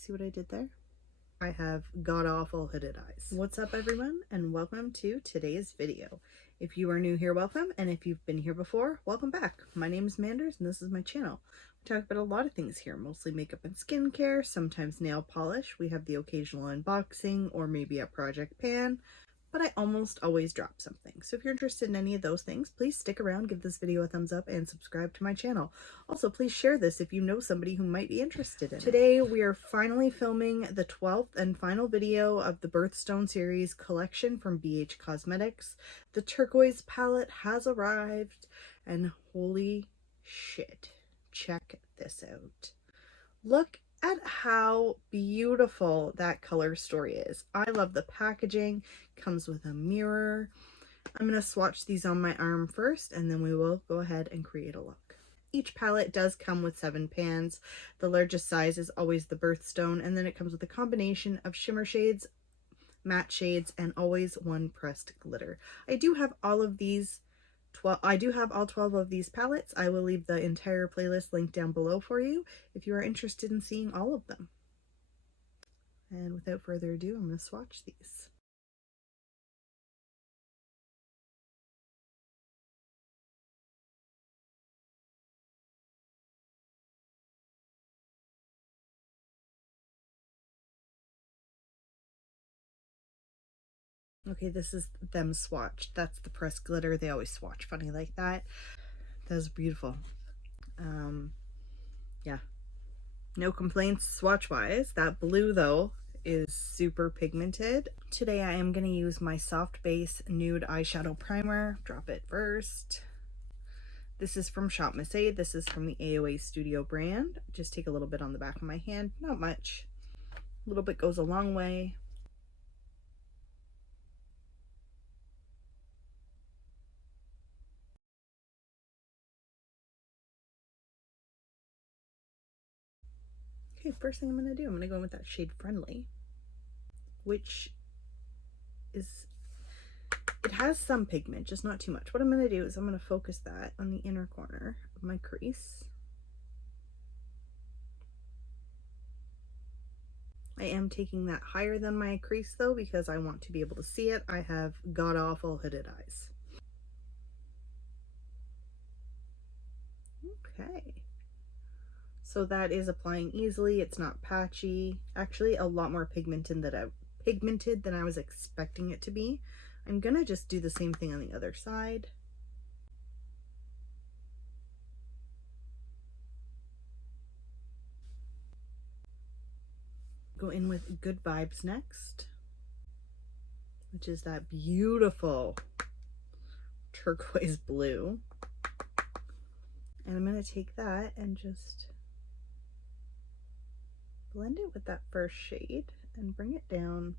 See what I did there? I have god-awful hooded eyes. What's up everyone, and welcome to today's video. If you are new here, welcome, and if you've been here before, welcome back. My name is Manders and this is my channel. We talk about a lot of things here, mostly makeup and skincare, sometimes nail polish. We have the occasional unboxing or maybe a project pan, but I almost always drop something. So if you're interested in any of those things, please stick around, give this video a thumbs up, and subscribe to my channel. Also, please share this if you know somebody who might be interested in it. Today, we are finally filming the 12th and final video of the Birthstone series collection from BH Cosmetics. The turquoise palette has arrived, and holy shit, check this out. Look at how beautiful that color story is. I love the packaging. Comes with a mirror. I'm going to swatch these on my arm first, and then we will go ahead and create a look. Each palette does come with 7 pans. The largest size is always the Birthstone, and then it comes with a combination of shimmer shades, matte shades, and always one pressed glitter. I do have all of these I do have all 12 of these palettes. I will leave the entire playlist linked down below for you if you are interested in seeing all of them. And without further ado, I'm going to swatch these. Okay, this is them swatched. That's the pressed glitter. They always swatch funny like that. That was beautiful. Yeah, no complaints swatch wise. That blue though is super pigmented. Today I am going to use my soft base nude eyeshadow primer. Drop it first. This is from Shop Miss A. This is from the AOA Studio brand. Just take a little bit on the back of my hand, not much. A little bit goes a long way. Okay, first thing I'm going to do, I'm going to go in with that shade Friendly, which is, it has some pigment, just not too much. What I'm going to do is I'm going to focus that on the inner corner of my crease. I am taking that higher than my crease though, because I want to be able to see it. I have god-awful hooded eyes. Okay. So that is applying easily. It's not patchy. Actually, a lot more pigmented than I was expecting it to be. I'm gonna just do the same thing on the other side. Go in with Good Vibes next, which is that beautiful turquoise blue. And I'm gonna take that and just blend it with that first shade and bring it down.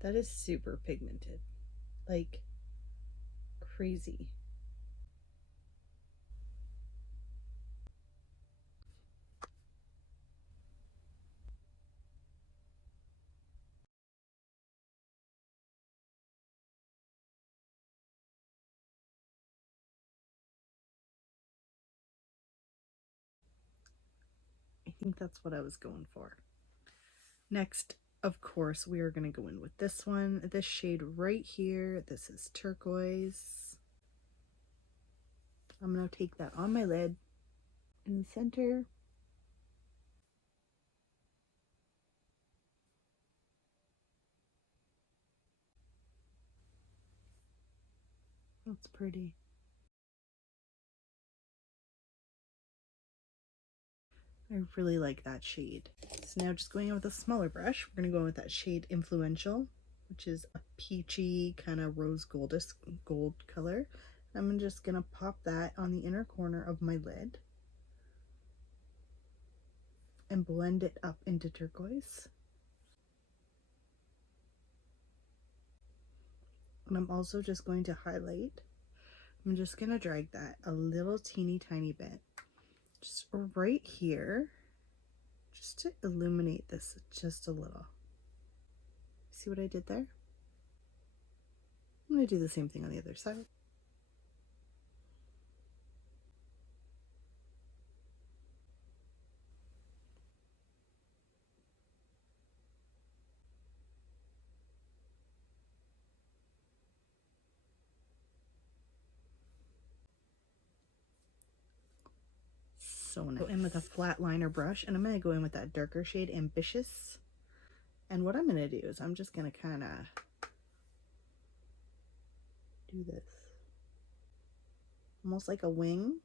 That is super pigmented, like crazy. I think that's what I was going for. Next, of course, we are going to go in with this one, this shade right here. This is turquoise. I'm going to take that on my lid in the center. That's pretty. I really like that shade. So now just going in with a smaller brush, we're going to go in with that shade Influential, which is a peachy kind of rose gold color. I'm just going to pop that on the inner corner of my lid and blend it up into turquoise. And I'm also just going to highlight. I'm just going to drag that a little teeny tiny bit just right here, just to illuminate this just a little. See what I did there? I'm going to do the same thing on the other side. So nice. Go in with a flat liner brush, and I'm going to go in with that darker shade Ambitious. And what I'm going to do is I'm just going to kind of do this. Almost like a wing.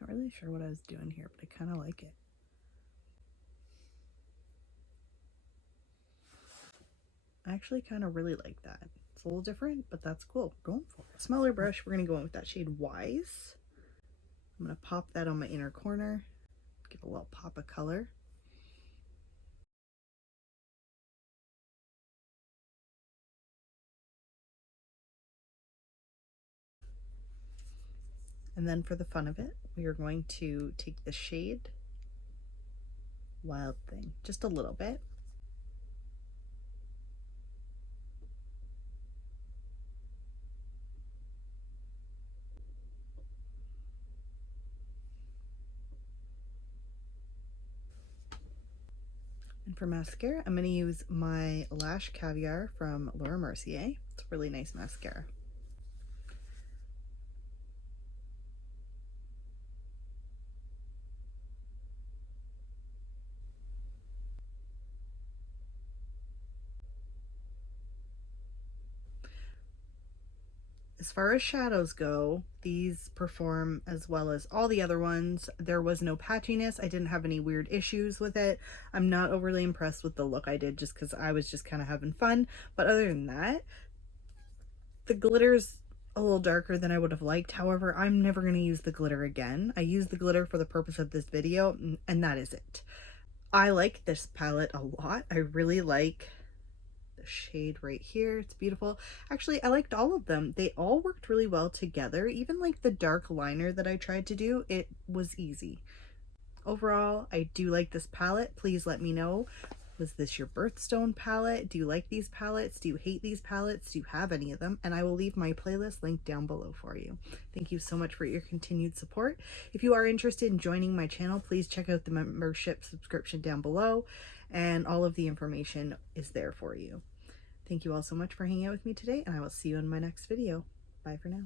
Not really sure what I was doing here, but I kind of like it. I actually kind of really like that. It's a little different, but that's cool. We're going for it. Smaller brush, we're going to go in with that shade Wise. I'm going to pop that on my inner corner, give a little pop of color. And then for the fun of it, we are going to take the shade Wild Thing, just a little bit. And for mascara, I'm going to use my Lash Caviar from Laura Mercier. It's a really nice mascara. As far as shadows go, these perform as well as all the other ones. There was no patchiness. I didn't have any weird issues with it. I'm not overly impressed with the look I did just because I was just kind of having fun. But other than that, the glitter's a little darker than I would have liked. However, I'm never going to use the glitter again. I used the glitter for the purpose of this video, and that is it. I like this palette a lot. I really like the shade right here. It's beautiful. Actually, I liked all of them. They all worked really well together. Even like the dark liner that I tried to do, it was easy. Overall, I do like this palette. Please let me know. Was this your birthstone palette? Do you like these palettes? Do you hate these palettes? Do you have any of them? And I will leave my playlist linked down below for you. Thank you so much for your continued support. If you are interested in joining my channel, please check out the membership subscription down below, and all of the information is there for you. Thank you all so much for hanging out with me today, and I will see you in my next video. Bye for now.